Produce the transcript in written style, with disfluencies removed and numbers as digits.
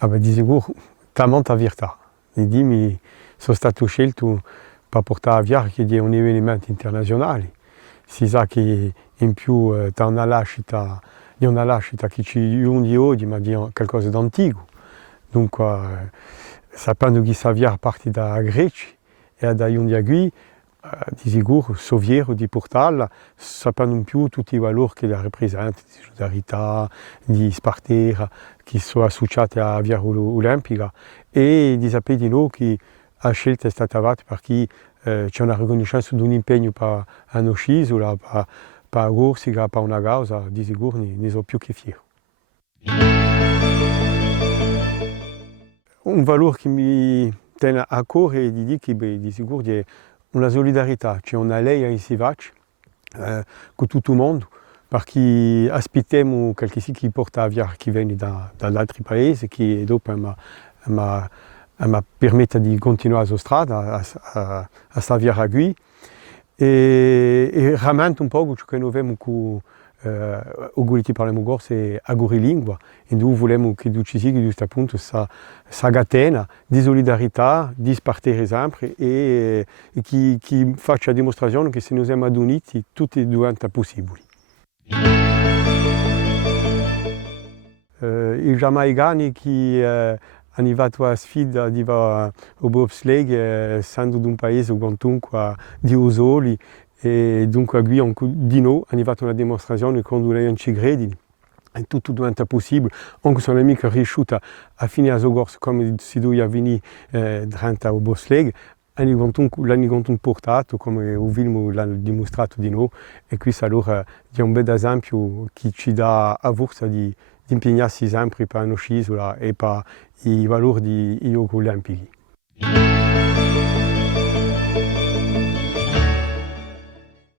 Di sicuro talmente avvirtà. Mi sono stato scelto per portare via che di un avvenimento internazionale. Si sa che in più da una nascita che ci unisce oggi, ma di qualcosa d'antico. Dunque, sapendo che Saviar parte da Grecia e da Yondiagui, di sicuro soviero di portarla, sapendo in più tutti i valori che la rappresenta, di solidarietà, di spartire, che sono associati a Via Olimpica, e di sapere di noi che la scelta è stata fatta perché c'è una riconoscenza di un impegno per una scisola, per la Corsica, per una causa, di sicuro ne sono più che fiero. Un valore che mi tiene a cuore è di dire che di sicuro c'è una solidarietà, c'è una lei in si faccia con tutto il mondo, perché aspettiamo qualcosa che porta via chi viene da altri paesi, che dopo mi permette di continuare la strada, a stare via qui. E rammento un po' ciò che noi abbiamo con Ugoliti parliamo corse a Gorilingua, e noi vogliamo che ci sia giusto appunto questa catena di solidarietà, di spartire sempre e che faccia dimostrazione che se noi siamo uniti tutti diventa possibile. I giamaicani che hanno fatto la sfida di fare il bobsleigh, essendo di un paese quantunque di usoli, e dunque qui di noi hanno fatto una dimostrazione che quando lei ci credi tutto diventa possibile, anche se non è mica riuscita a finire la sua corsa come si doveva venire durante il bobsleigh, l'hanno portato come il film l'ha dimostrato di noi, e questo allora è un bel esempio che ci dà la forza di impegnarsi sempre per una scisola e per i valori dei Giochi Olimpici.